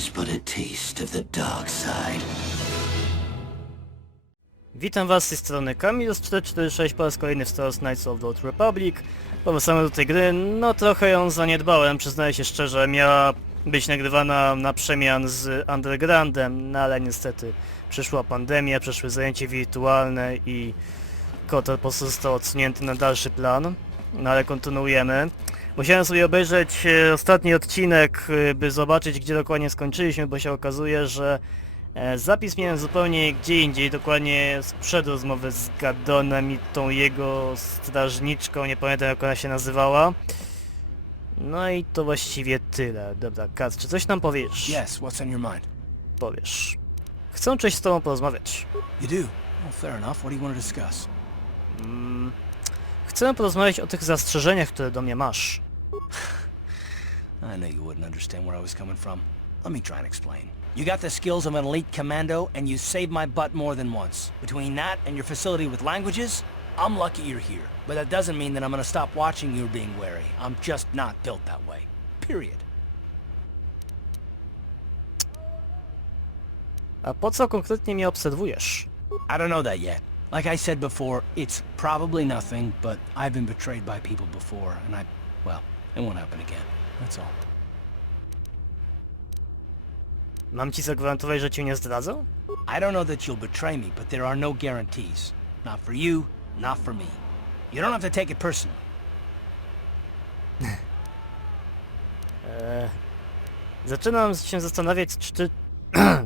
is but a taste of the dark side. Witam was z tej strony Kamil z 446 po raz kolejny w Star Wars Knights of the Old Republic. Powracamy do tej gry, no trochę ją zaniedbałem, przyznaję się szczerze, miała być nagrywana na przemian z Undergroundem, no ale niestety przyszła pandemia, przyszły zajęcie wirtualne i KOTOR po prostu został odsunięty na dalszy plan, no ale kontynuujemy. Musiałem sobie obejrzeć ostatni odcinek, by zobaczyć, gdzie dokładnie skończyliśmy, bo się okazuje, że zapis miałem zupełnie gdzie indziej, dokładnie sprzed rozmowy z Gadonem i tą jego strażniczką, nie pamiętam jak ona się nazywała. No i to właściwie tyle. Dobra, Kat, czy coś nam powiesz? Yes, what's on your mind? Powiesz. Chcę coś z tobą porozmawiać. You do? Well, fair enough. What do you want to discuss? Chcę porozmawiać o tych zastrzeżeniach, które do mnie masz. I knew you wouldn't understand where I was coming from. Let me try and explain. You got the skills of an elite commando, and you saved my butt more than once. Between that and your facility with languages, I'm lucky you're here. But that doesn't mean that I'm gonna stop watching you being wary. I'm just not built that way. Period. A po co konkretnie mnie obserwujesz? I don't know that yet. Like I said before, it's probably nothing, but I've been betrayed by people before, and well, it won't happen again. That's all. Mam ci zagwarantować, że cię nie zdradzę? I don't know that you'll betray me, but there are no guarantees. Not for you, not for me. You don't have to take it personally. Zaczynam się zastanawiać, czy ty...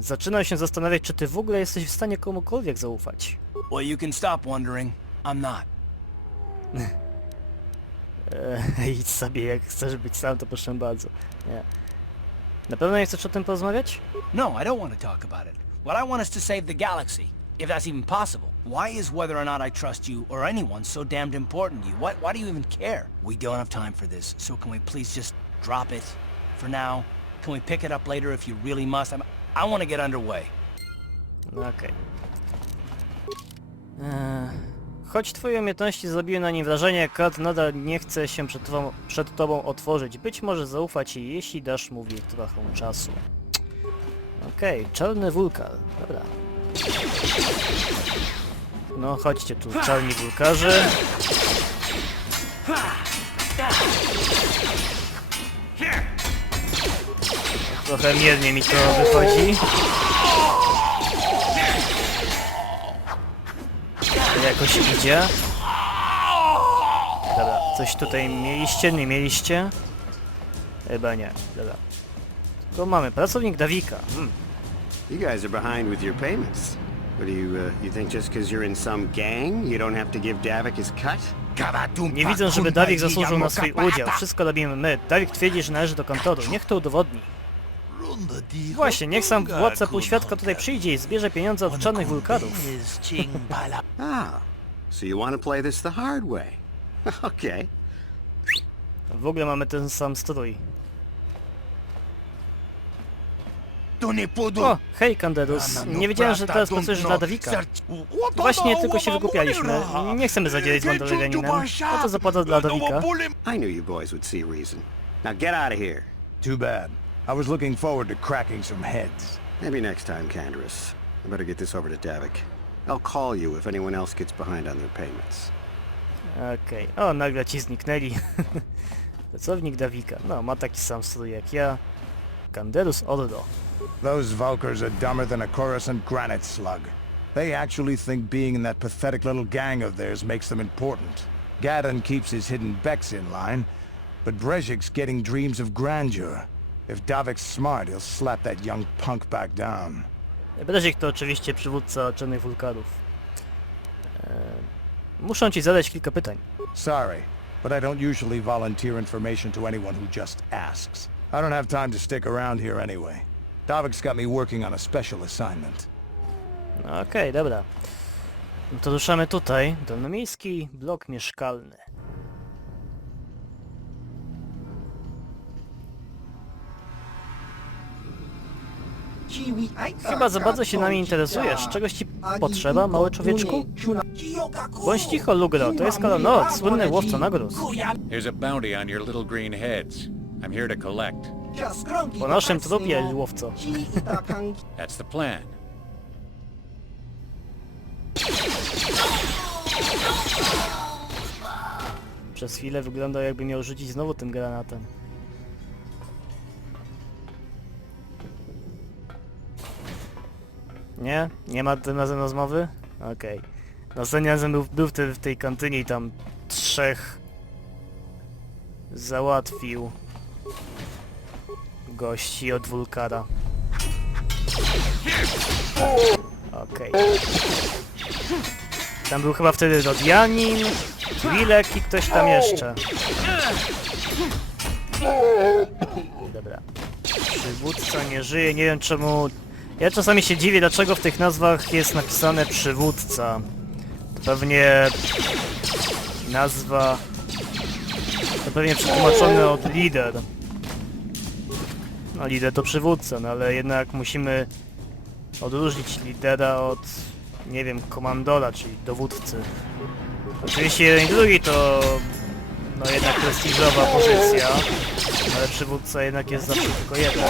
Zaczynam się zastanawiać, czy ty w ogóle jesteś w stanie komukolwiek zaufać. Well, you can stop wondering. I'm not. Idź sobie, jak chcesz być sam, to proszę bardzo. Nie. Na pewno nie chcesz o tym porozmawiać? No, I don't want to talk about it. What I want is to save the galaxy, if that's even possible. Why is whether or not I trust you or anyone so damned important to you? Why do you even care? We don't have time for this, so can we please just drop it for now? Can we pick it up later if you really must? I want to get underway. Okej. Choć twoje umiejętności zrobiły na nim wrażenie, Kat nadal nie chce się przed tobą otworzyć. Być może zaufać jej, jeśli dasz mu trochę czasu. Okej, czarny wulkar. Dobra. No chodźcie tu, czarni wulkarzy. Trochę miernie mi to wychodzi. Jakoś idzie. Dobra, coś tutaj mieliście, nie mieliście? Chyba nie, dobra. Tu mamy, pracownik Davika. You guys are behind with your payments. What do you think just because you're in some gang, you don't have to give Davik his cut? Nie widzę, żeby Davik zasłużył na swój udział. Wszystko robimy my. Davik twierdzi, że należy do kantoru. Niech to udowodni. Właśnie, niech sam władca półświadka tutaj przyjdzie i zbierze pieniądze od czarnych wulkarów. Ah, so you want to play this the hard way. Okay. W ogóle mamy ten sam strój. O, hej Canderus. Nie wiedziałem, że teraz pracujesz dla Davika. Właśnie tylko się wygłupialiśmy. Nie chcemy zadzierać z Mandalorianinem. A to zapłata dla Davika. I knew you boys would see reason. Now get out of here. Too bad. I was looking forward to cracking some heads. Maybe next time, Canderous. I better get this over to Davik. I'll call you if anyone else gets behind on their payments. Okej. O, nagle ci zniknęli. Pracownik Davika. No, ma taki sam strój jak ja. Canderus Ordo. Those Valkyrs are dumber than a Coruscant granite slug. They actually think being in that pathetic little gang of theirs makes them important. Gadon keeps his hidden Becks in line, but Brezhik's getting dreams of grandeur. If Davik's smart, he'll slap that young punk back down. Brezhik to oczywiście przywódca czarnych wulkarów. Muszę ci zadać kilka pytań. Sorry, but I don't usually volunteer information to anyone who just asks. I don't have time to stick around here anyway. Davik's got me working on a special assignment. Okej, dobra. No to ruszamy tutaj. Dolnomiejski blok mieszkalny. Chyba za bardzo się nami interesujesz. Czegoś ci potrzeba, mały człowieczku? Bądź cicho, Lugro. To jest Kalonot, słynny łowca nagród. There's a bounty on your little green heads. I'm here to collect. Po naszym trupie, łowco. That's the plan. Przez chwilę wygląda, jakby miał rzucić znowu tym granatem. Nie? Nie ma tym razem rozmowy? Okej. Następnym razem był wtedy w tej kantynie i tam 3 załatwił gości od Wulkara. Okej. Tam był chyba wtedy Rodianin, Twi'lek i ktoś tam jeszcze. Dobra. Przywódca nie żyje, nie wiem czemu... Ja czasami się dziwię, dlaczego w tych nazwach jest napisane przywódca. To pewnie... nazwa... To pewnie przetłumaczone od lider. No lider to przywódca, no ale jednak musimy odróżnić lidera od... nie wiem, komandora, czyli dowódcy. Oczywiście jeden i drugi to... no jednak prestiżowa pozycja, ale przywódca jednak jest zawsze tylko jeden.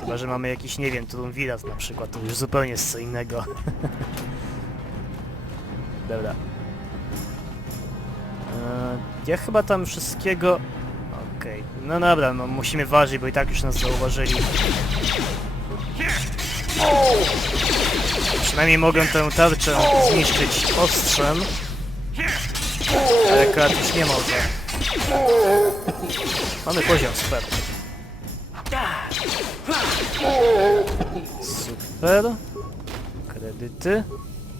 Chyba że mamy jakiś, nie wiem, triumvirat na przykład, to już zupełnie jest co innego. Dobra. Ja chyba tam wszystkiego... Okej, no dobra, no musimy ważyć, bo i tak już nas zauważyli. Przynajmniej mogę tę tarczę zniszczyć ostrzem. Ale kart już nie mogę. Mamy poziom, super. Super. Kredyty.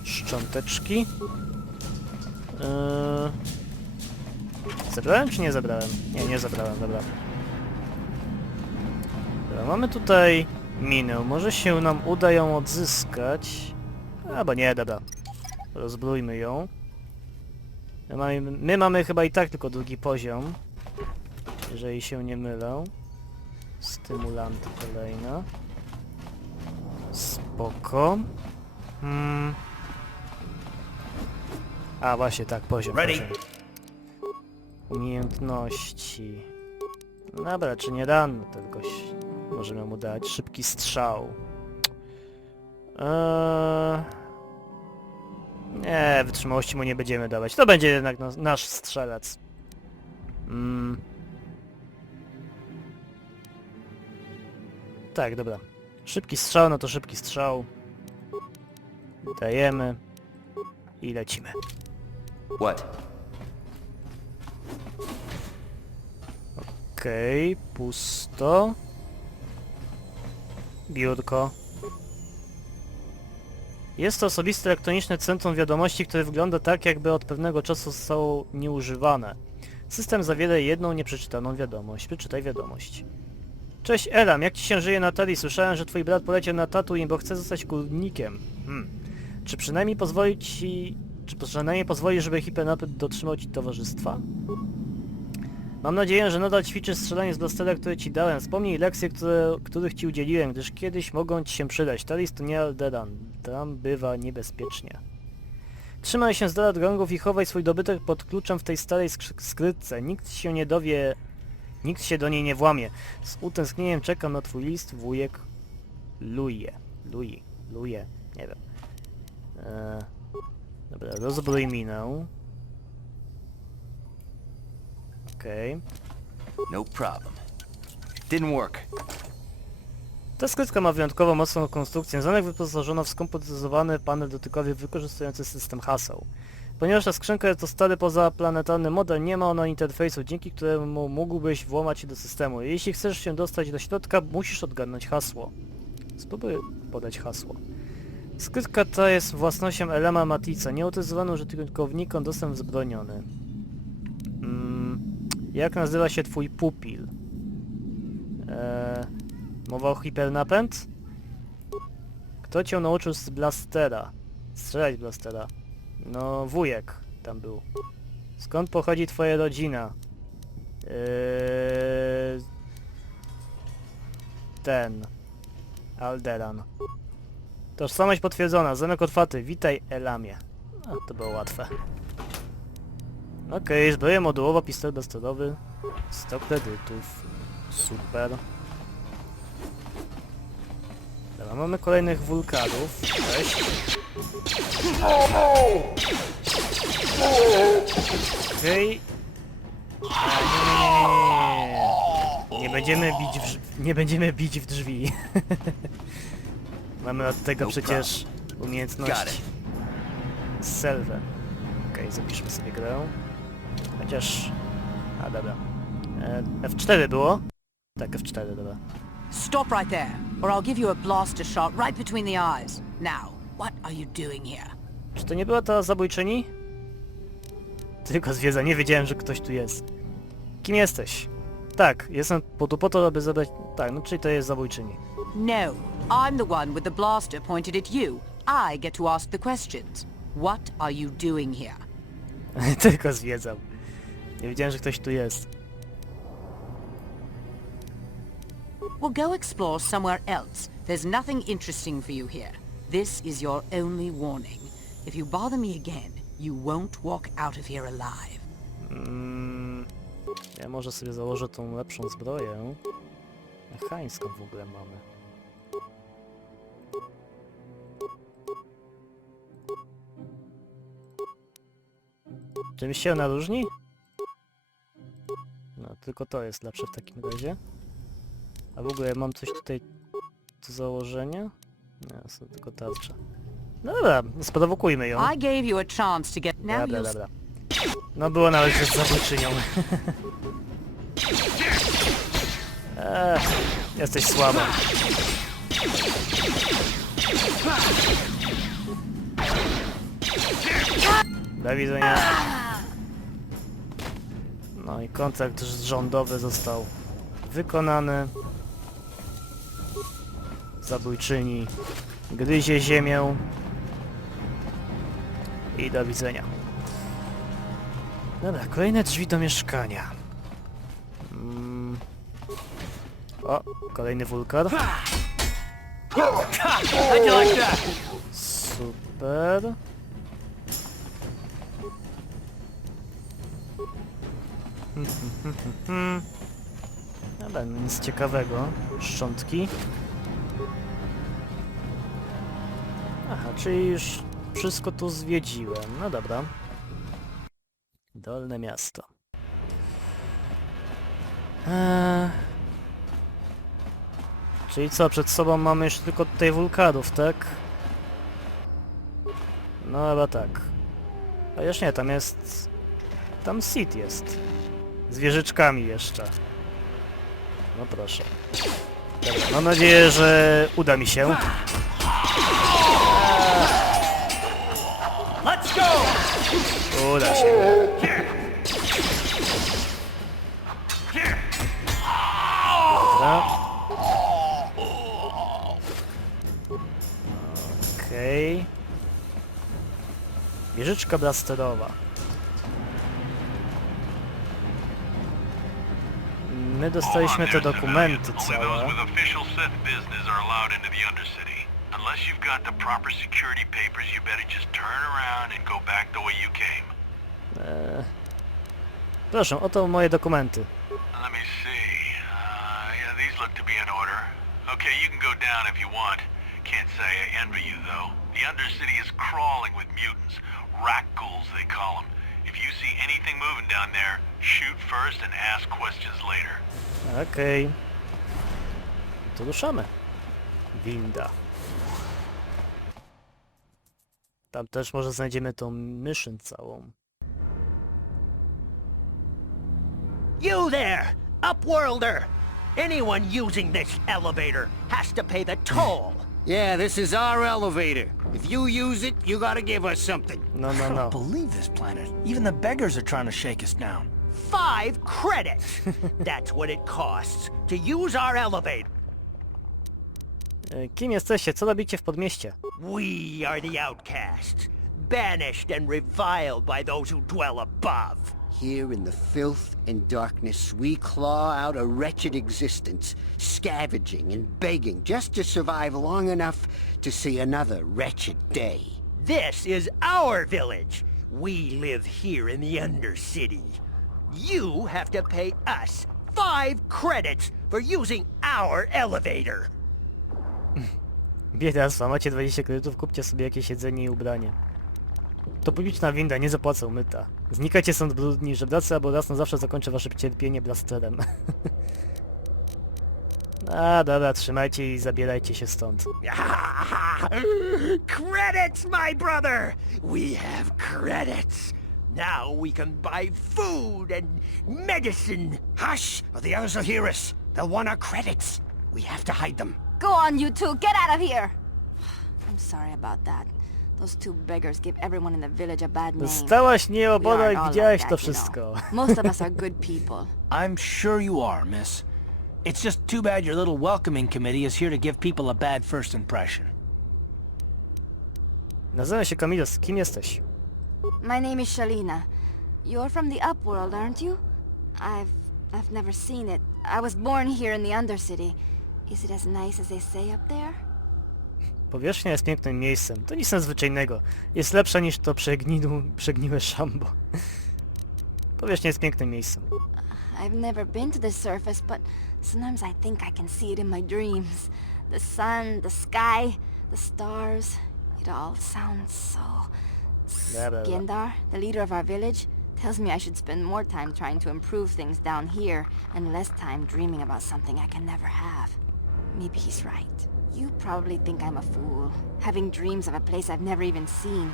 Szcząteczki. Zabrałem czy nie zabrałem? Nie, nie zabrałem, dobra. Dobra, mamy tutaj minę. Może się nam uda ją odzyskać. Albo nie, dobra. Rozbrójmy ją. My mamy chyba i tak tylko drugi poziom. Jeżeli się nie mylę. Stymulanty kolejne. Spoko. A właśnie tak, poziom. Umiejętności. No dobra, czy nie ranny tylko możemy mu dać. Szybki strzał. Nie, wytrzymałości mu nie będziemy dawać. To będzie jednak nasz strzelec. Tak, dobra. Szybki strzał, no to szybki strzał. Dajemy. I lecimy. What? Okej, pusto. Biurko. Jest to osobiste elektroniczne centrum wiadomości, które wygląda tak, jakby od pewnego czasu zostało nieużywane. System zawiera jedną nieprzeczytaną wiadomość. Przeczytaj wiadomość. Cześć Elam, jak ci się żyje na Tali? Słyszałem, że twój brat poleciał na Tatooine, bo chce zostać górnikiem. Czy przynajmniej pozwoli, żeby Hypernapet dotrzymał ci towarzystwa? Mam nadzieję, że nadal ćwiczysz strzelanie z blastera, które ci dałem. Wspomnij lekcje, których ci udzieliłem, gdyż kiedyś mogą ci się przydać. Talis to nie Alderan. Tam bywa niebezpiecznie. Trzymaj się z dala od gangów i chowaj swój dobytek pod kluczem w tej starej skrytce. Nikt się nie dowie... Nikt się do niej nie włamie. Z utęsknieniem czekam na twój list, wujek Louis, nie wiem. Dobra, rozbrój minę. Okej. No problem. Didn't work. Ta skrytka ma wyjątkowo mocną konstrukcję. Zamek wyposażono w skomputeryzowany panel dotykowy wykorzystujący system haseł. Ponieważ ta skrzynka to stary pozaplanetarny model, nie ma ona interfejsu, dzięki któremu mógłbyś włamać się do systemu. Jeśli chcesz się dostać do środka, musisz odgadnąć hasło. Spróbuj podać hasło. Skrytka ta jest własnością Elama Matica, nieautoryzowanym użytkownikom dostęp wzbroniony. Jak nazywa się twój pupil? Mowa o hipernapęd? Kto cię nauczył z blastera? Strzelać z blastera. No, wujek tam był. Skąd pochodzi twoja rodzina? Ten. Alderan. Tożsamość potwierdzona. Zamek otwarty. Witaj, Elamie. A, to było łatwe. Okej, zbroja modułowa, pistolet blasterowy. 100 kredytów. Super. Dobra, mamy kolejnych wulkanów. Cześć. Okej. Nie będziemy bić nie będziemy bić w drzwi. Mamy od tego No przecież Got umiejętności. it. Selvę. Okej, zapiszmy sobie grę. Chociaż... A, dobra. F4 było? Tak, F4, dobra. Stop right there, or I'll give you a blaster shot right between the eyes. Now, what are you doing here? Czy to nie była ta zabójczyni? Tylko zwiedza, nie wiedziałem, że ktoś tu jest. Kim jesteś? Tak, jestem tu po to, aby zadać... Tak, no czyli to jest zabójczyni. No, I'm the one with the blaster pointed at you. I get to ask the questions. What are you doing here? Tylko zwiedzał. Nie wiedziałem, że ktoś tu jest. Well, go explore somewhere else. There's nothing interesting for you here. This is your only warning. If you bother me again, you won't walk out of here alive. Ja może sobie założę tą lepszą zbroję. Mechańską w ogóle mamy. Czymś się ona różni? No, tylko to jest lepsze w takim razie. A w ogóle mam coś tutaj do założenia? Nie, są tylko tarcze. No dobra, sprowokujmy ją. I gave you a chance to get... Now Dobra, you'll... dobra. No było nawet z zabójczynią. Jesteś słaba. Do widzenia. No i kontrakt rządowy został wykonany. Zabójczyni gryzie ziemię. I do widzenia. Dobra, kolejne drzwi do mieszkania. O, kolejny wulkan. Super. Dobra, nic ciekawego. Szczątki. Aha, czyli już wszystko tu zwiedziłem. No dobra. Dolne miasto. Czyli co, przed sobą mamy już tylko tutaj wulkanów, tak? No chyba tak. A już nie, tam jest... Tam Seed jest. Z wieżyczkami jeszcze. No proszę. Dobra, mam nadzieję, że uda mi się. Uda się. Dobra. Okej. Wieżyczka blasterowa. My dostaliśmy te dokumenty Only całe. those with official Sith business are allowed into the Undercity. Unless you've got the proper security papers, you better just turn around and go back the way you came. Proszę, oto moje dokumenty. Let me see. Yeah, these look to be in order. Okay, you can go down if you want. Can't say I envy you, though. The Undercity is crawling with mutants. Rakghouls, they call them. If you see anything moving down there, shoot first and ask questions later. Okej. To ruszamy. Winda. Tam też może znajdziemy tą mission całą. You there, Upworlder! Anyone using this elevator has to pay the toll. Yeah, this is our elevator. If you use it, you gotta give us something. No, I no, don't no. believe this planet. Even the beggars are trying to shake us down. 5 credits! That's what it costs to use our elevator. Kim jesteście? Co robicie w podmieście? We are the outcasts, banished and reviled by those who dwell above. Here in the filth and darkness, we claw out a wretched existence, scavenging and begging just to survive long enough to see another wretched day. This is our village. We live here in the Undercity. You have to pay us 5 credits for using our elevator. Biedactwa, macie 20 kredytów, kupcie sobie jakieś jedzenie i ubranie. To publiczna winda, nie zapłacą myta. Znikacie stąd brudni, żebracy, albo raz na zawsze zakończę wasze cierpienie blasterem. A, dobra, trzymajcie i zabierajcie się stąd. Credits, my brother! We have credits. Now we can buy food and medicine. Hush, or the others will hear us. They'll want our credits. We have to hide them. Go on, you two, get out of here! I'm sorry about that. Those two beggars give everyone in the village a bad name. Dostałaś nieoboda We i aren't all widziałeś like to that, you know. wszystko. Most of us are good people. I'm sure you are, miss. It's just too bad your little welcoming committee is here to give people a bad first impression. Nazywam się Kamilos, kim jesteś? My name is Shalina. You're from the Upworld, aren't you? I've never seen it. I was born here in the Undercity. Is it as nice as they say up there? Powierzchnia jest pięknym miejscem. To nic nadzwyczajnego. Jest lepsza niż to przegniłe szambo. Powierzchnia jest pięknym miejscem. I've never been to the surface, but sometimes I think I can see it in my dreams. The sun, the sky, the stars. It all sounds so... Blah, blah, blah. Gendar, the leader of our village, tells me I should spend more time trying to improve things down here and less time dreaming about something I can never have. Maybe he's right. You probably think I'm a fool, having dreams of a place I've never even seen.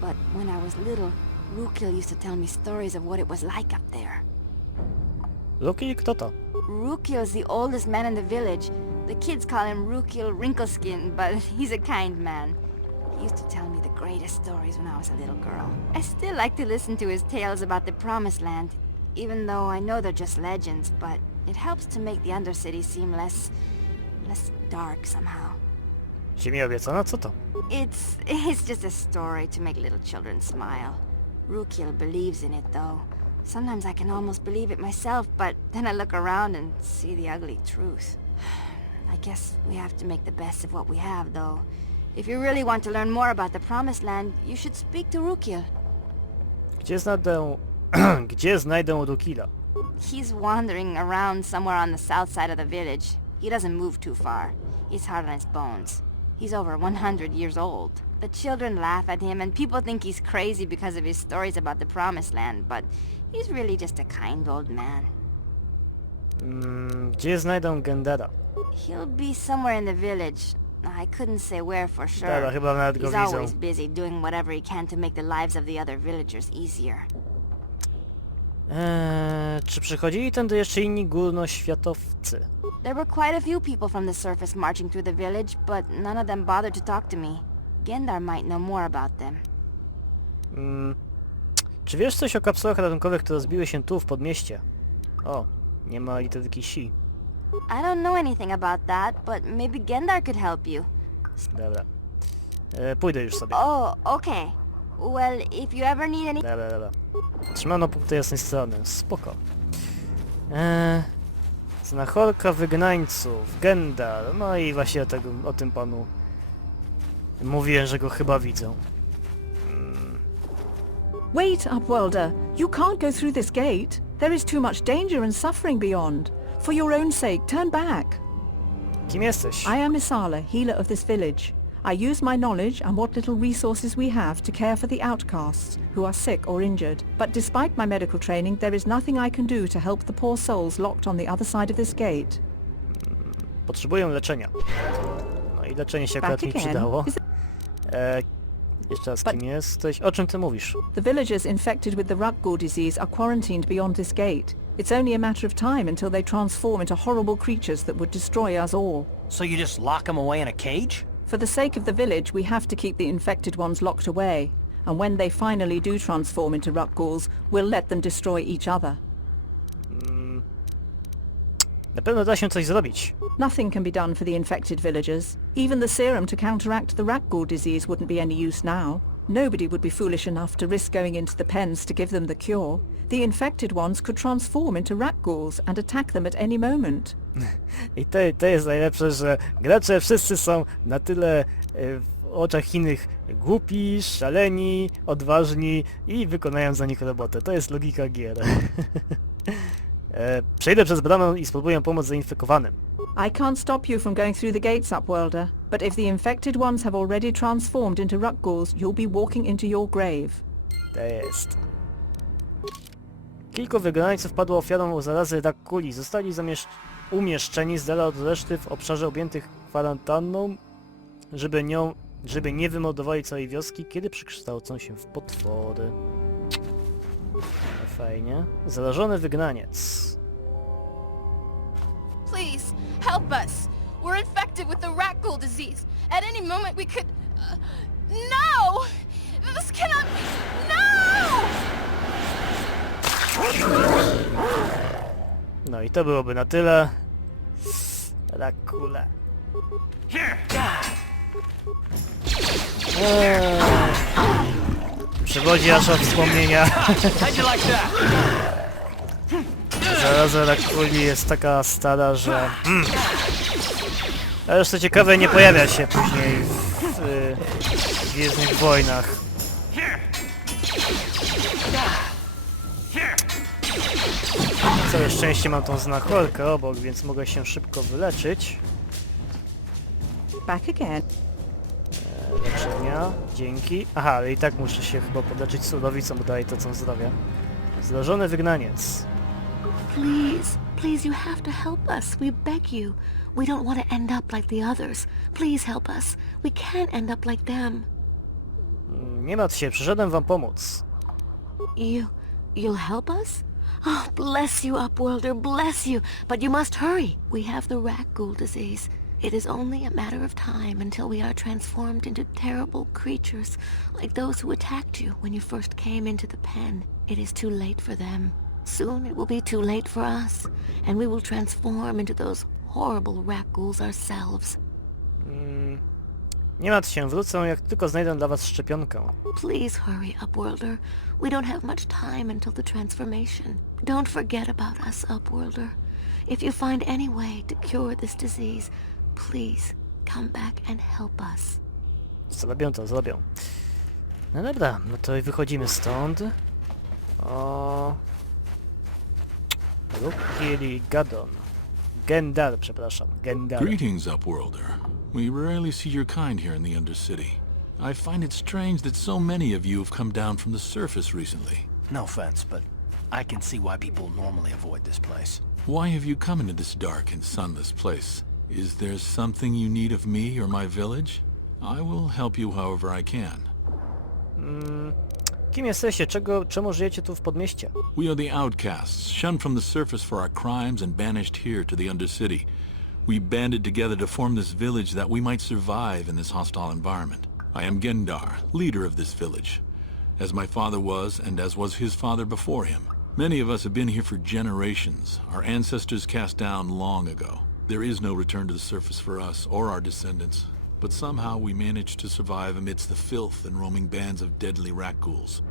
But when I was little, Rukil used to tell me stories of what it was like up there. Luki, kto to? Rukil's the oldest man in the village. The kids call him Rukil Wrinkleskin, but he's a kind man. He used to tell me the greatest stories when I was a little girl. I still like to listen to his tales about the Promised Land, even though I know they're just legends, but it helps to make the Undercity seem less dark somehow. Ziemia obiecana? Co to? It's just a story to make little children smile. Rukil believes in it, though. Sometimes I can almost believe it myself, but then I look around and see the ugly truth. I guess we have to make the best of what we have, though. If you really want to learn more about the Promised Land, you should speak to Rukil. Gdzie znajdę... Gdzie znajdę Rukila? He's wandering around somewhere on the south side of the village. He doesn't move too far. He's hard on his bones. He's over 100 years old. The children laugh at him and people think he's crazy because of his stories about the Promised Land, but he's really just a kind old man. Gdzie znajdę Gendara? He'll be somewhere in the village. I couldn't say where for sure. Dobra, chyba nawet go He's widzę. always busy doing whatever he can to make the lives of the other villagers easier. Czy przychodzili tędy jeszcze inni górnoświatowcy? There were quite a few people from the surface marching through the village, but none of them bothered to talk to me. Gendar might know more about them. Czy wiesz coś o kapsułach ratunkowych, które rozbiły się tu w podmieście? O, nie ma literki si. I don't know anything about that, but maybe Gendar could help you. Dobra. Pójdę już sobie. Oh, okay. Well, if you ever need any... Dobra. Trzymano punkty jasnej strony. Spoko. Znachorka wygnańców. Gendar. No i właśnie o tym panu mówiłem, że go chyba widzę. Wait, Upworlder. You can't go through this gate. There is too much danger and suffering beyond. For your own sake, turn back. Kim jesteś? I am Isala, healer of this village. I use my knowledge and what little resources we have to care for the outcasts who are sick or injured. But despite my medical training, there is nothing I can do to help the poor souls locked on the other side of this gate. Potrzebuję leczenia. No i leczenie się akurat mi przydało. Jeszcze raz, kim jesteś? O czym ty mówisz? The villagers infected with the Rukgul disease are quarantined beyond this gate. It's only a matter of time until they transform into horrible creatures that would destroy us all. So you just lock them away in a cage? For the sake of the village, we have to keep the infected ones locked away. And when they finally do transform into Rukguls, we'll let them destroy each other. Na pewno da się coś zrobić. Nothing can be done for the infected villagers. Even the serum to counteract the Rukgul disease wouldn't be any use now. Nobody would be foolish enough to risk going into the pens to give them the cure. The infected ones could transform into Rukguls and attack them at any moment. I to jest najlepsze, że gracze wszyscy są na tyle w oczach innych głupi, szaleni, odważni i wykonają za nich robotę. To jest logika gier. Przejdę przez bramę i spróbuję pomóc zainfekowanym. I can't stop you from going through the gates, Upworlder, But if the infected ones have already transformed into Rukghouls, you'll be walking into your grave. To jest. Kilku wygrańców padło ofiarą zarazy Rakkuli. Zostali umieszczeni z dala od reszty w obszarze objętych kwarantanną, żeby nie wymordowali całej wioski, kiedy przekształcą się w potwory. Fajnie. Zarażony wygnaniec. Please, help us. We're infected with the Rackghoul disease. At any moment we could... no! This cannot... no! No i to byłoby na tyle. Rakkule. Przewodzi aż o wspomnienia. Zaraza Rakkuli jest taka stara, że... Ale już co ciekawe, nie pojawia się później w Gwiezdnych Wojnach. Całe szczęście mam tą znachorkę obok, więc mogę się szybko wyleczyć. Back again. Leczenia, dzięki. Aha, ale i tak muszę się chyba podleczyć surowicą, bo daje to co zdrowia. Zrażony wygnaniec. Please, please, you have to help us. We beg you. We don't want to end up like the others. Please help us. We can't end up like them. Nie martw się, przyszedłem wam pomóc. You'll help us? Oh, bless you, Upworlder, bless you. But you must hurry. We have the Rackghoul disease. It is only a matter of time until we are transformed into terrible creatures, like those who attacked you when you first came into the pen. It is too late for them. Soon it will be too late for us, and we will transform into those horrible Rackghouls ourselves. Nie martw się, wrócę jak tylko znajdę dla was szczepionkę. Please hurry, Upworlder. We don't have much time until the transformation. Don't forget about us, Upworlder. If you find any way to cure this disease, please come back and help us. Zrobią to, zrobią. No dobra, no to i wychodzimy stąd. O... Rukili Gadon. Gendar, przepraszam. Gendar. Greetings, Upworlder. We rarely see your kind here in the Undercity. I find it strange that so many of you have come down from the surface recently. No offense, but I can see why people normally avoid this place. Why have you come into this dark and sunless place? Is there something you need of me or my village? I will help you however I can. Kim jesteście? Czemu żyjecie tu w podmieście? We are the outcasts, shunned from the surface for our crimes and banished here to the Undercity. We banded together to form this village that we might survive in this hostile environment. I am Gendar, leader of this village, as my father was and as was his father before him. Many of us have been here for generations, our ancestors cast down long ago. There is no return to the surface for us or our descendants, but somehow we managed to survive amidst the filth and roaming bands of deadly Rackghouls.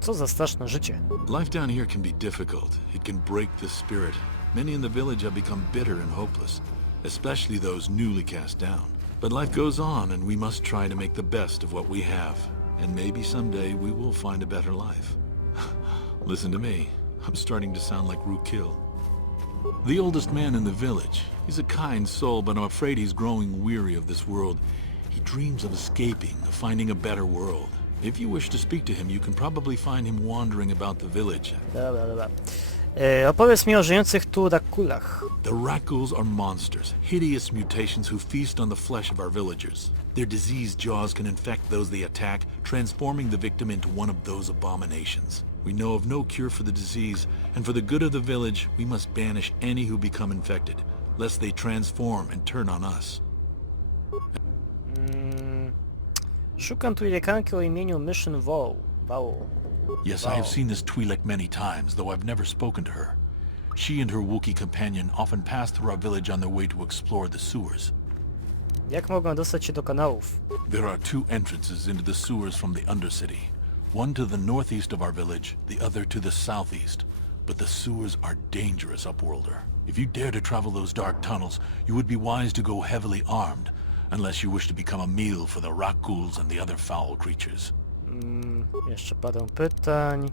Co za straszne życie. Life down here can be difficult. It can break the spirit. Many in the village have become bitter and hopeless, especially those newly cast down. But life goes on, and we must try to make the best of what we have. And maybe someday we will find a better life. Listen to me. I'm starting to sound like Rukil. The oldest man in the village. He's a kind soul, but I'm afraid he's growing weary of this world. He dreams of escaping, of finding a better world. If you wish to speak to him, you can probably find him wandering about the village. Dobra. Opowiedz mi o żyjących tu Rakkulach. The Rackghouls are monsters, hideous mutations who feast on the flesh of our villagers. Their diseased jaws can infect those they attack, transforming the victim into one of those abominations. We know of no cure for the disease, and for the good of the village, we must banish any who become infected, lest they transform and turn on us. Szukam tu lekarki o imieniu Mission Vow. Yes, I have seen this Twi'lek many times, though I've never spoken to her. She and her Wookiee companion often pass through our village on their way to explore the sewers. Jak mogę dostać się do kanałów? There are two entrances into the sewers from the Undercity. One to the northeast of our village, the other to the southeast. But the sewers are dangerous, Upworlder. If you dare to travel those dark tunnels, you would be wise to go heavily armed, unless you wish to become a meal for the Rackghouls and the other foul creatures. Jeszcze parę pytań.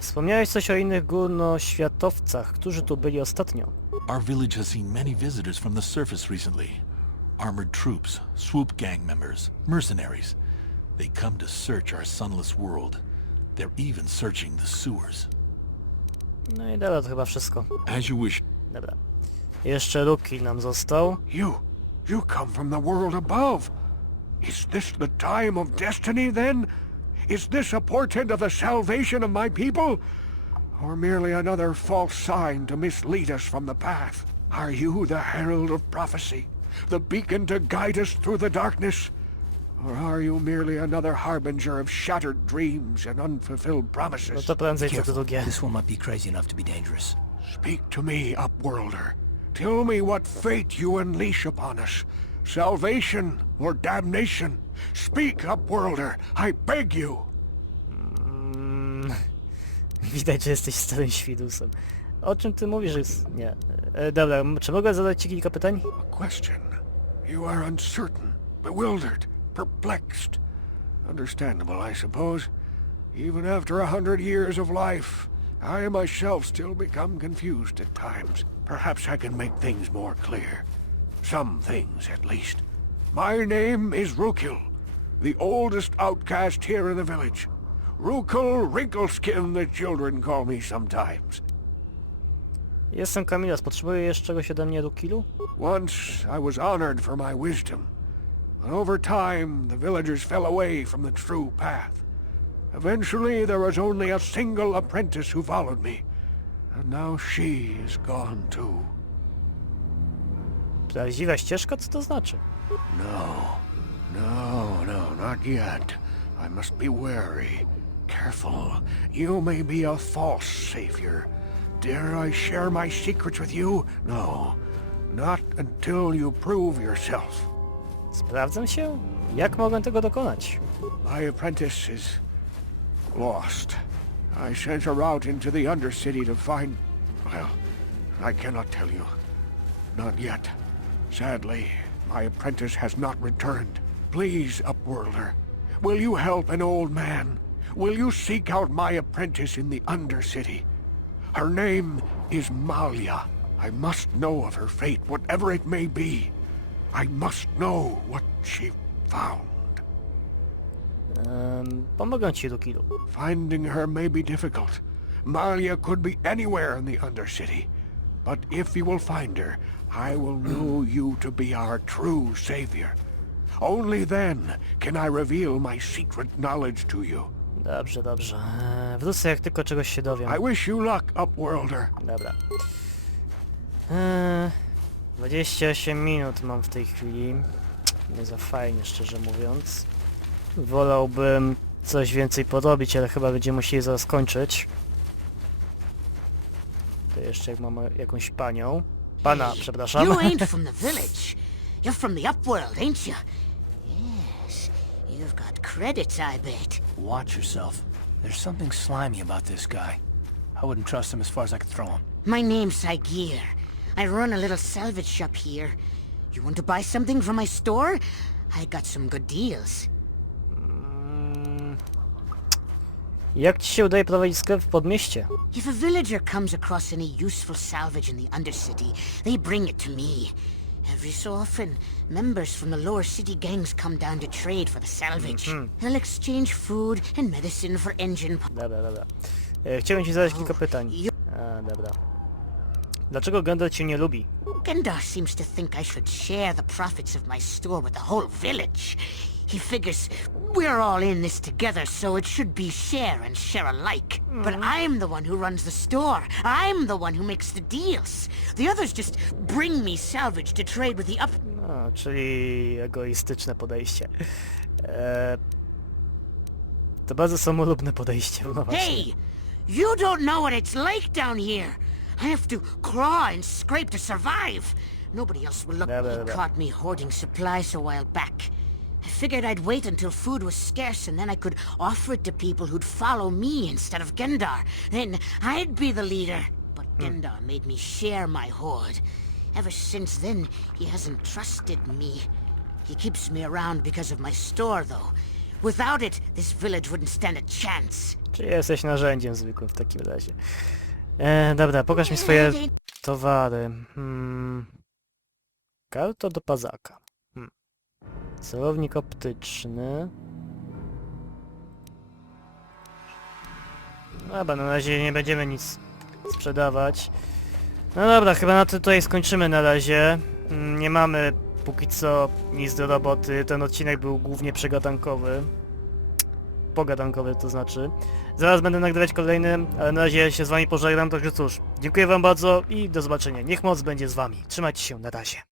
Wspomniałeś coś o innych górnoświatowcach, którzy tu byli ostatnio. Our village has seen many visitors from the surface recently. Armored troops, swoop gang members, mercenaries. They come to search our sunless world. They're even searching the sewers. No i dobra, to chyba wszystko. As you wish. Dobra. Jeszcze Rookie nam został. You come from the world above. Is this the time of destiny, then? Is this a portent of the salvation of my people? Or merely another false sign to mislead us from the path? Are you the herald of prophecy? The beacon to guide us through the darkness? Or are you merely another harbinger of shattered dreams and unfulfilled No promises? to prędzej to Careful. drugie. This one might be crazy enough to be dangerous. Speak to me, Upworlder. Tell me what fate you unleash upon us. Salvation or damnation? Speak, Upworlder, I beg you! Widać, że jesteś starym świdusem. O czym ty mówisz? Nie. Dobra, czy mogę zadać ci kilka pytań? A question. You are uncertain, bewildered, perplexed. Understandable, I suppose. Even after 100 years of life, I myself still become confused at times. Perhaps I can make things more clear. Some things, at least. My name is Rukil, the oldest outcast here in the village. Rukil Wrinkleskin, the children call me sometimes. Jestem Kamilas, potrzebujesz czegoś ode mnie, Rukilu? Once I was honored for my wisdom, but over time the villagers fell away from the true path. Eventually there was only a single apprentice who followed me, and now she is gone too. Prawdziwa ścieżka? Co to znaczy? No, not yet. I must be wary, careful. You may be a false savior. Dare I share my secrets with you? No, not until you prove yourself. Sprawdzę się? Jak mogę tego dokonać? My apprentice is lost. I sent her out into the Undercity to find... well, I cannot tell you. Not yet. Sadly, my apprentice has not returned. Please, Upworlder, will you help an old man? Will you seek out my apprentice in the Undercity? Her name is Malia. I must know of her fate, whatever it may be. I must know what she found. Pomogę ci, Rukilu. Finding her may be difficult. Malia could be anywhere in the Undercity. But if you will find her, I will know you to be our true savior. Only then can I reveal my secret knowledge to you. Dobrze, dobrze. Wrócę, jak tylko czegoś się dowiem. I wish you luck, Upworlder. Dobra. 28 minut mam w tej chwili. Nie za fajnie, szczerze mówiąc. Wolałbym coś więcej porobić, ale chyba będziemy musieli zaraz kończyć. To jeszcze jak mamy jakąś panią. Pana, przepraszam. You ain't from the village. You're from the Upworld, ain't you? Yes. You've got credits, I bet. Watch yourself. There's something slimy about this guy. I wouldn't trust him as far as I could throw him. My name's Saigir. I run a little salvage shop here. You want to buy something from my store? I got some good deals. Jak ci się udaje prowadzić sklep w podmieście? If a villager comes across any useful salvage in the Undercity, they bring it to me. Every so often, members from the lower city gangs come down to trade for the salvage. They'll exchange food and medicine for engine Dobra, dobra. Chciałem ci zadać kilka pytań. Dobra. Dlaczego Gendar cię nie lubi? Gendar seems to think I should share the profits of my store with the whole village. He figures we're all in this together, so it should be share and share alike. But I'm the one who runs the store. I'm the one who makes the deals. The others just bring me salvage to trade with the No, czyli egoistyczne podejście. To bardzo samolubne podejście, no właśnie. Hey! You don't know what it's like down here. I have to claw and scrape to survive. Nobody else will look. He caught me hoarding supplies a while back. I figured I'd wait until food was scarce and then I could offer it to people who'd follow me instead of Gendar. Then I'd be the leader. But Gendar made me share my hoard. Ever since then, he hasn't trusted me. He keeps me around because of my store, though. Without it, this village wouldn't stand a chance. Czyli jesteś narzędziem zwykłym w takim razie. Dobra, pokaż mi swoje towary. Karto do pazaka. Celownik optyczny. Dobra, na razie nie będziemy nic sprzedawać. No dobra, chyba na to tutaj skończymy na razie. Nie mamy póki co nic do roboty. Ten odcinek był głównie przegadankowy. Pogadankowy to znaczy. Zaraz będę nagrywać kolejny, ale na razie się z wami pożegnam, także cóż. Dziękuję wam bardzo i do zobaczenia. Niech moc będzie z wami. Trzymajcie się, na razie.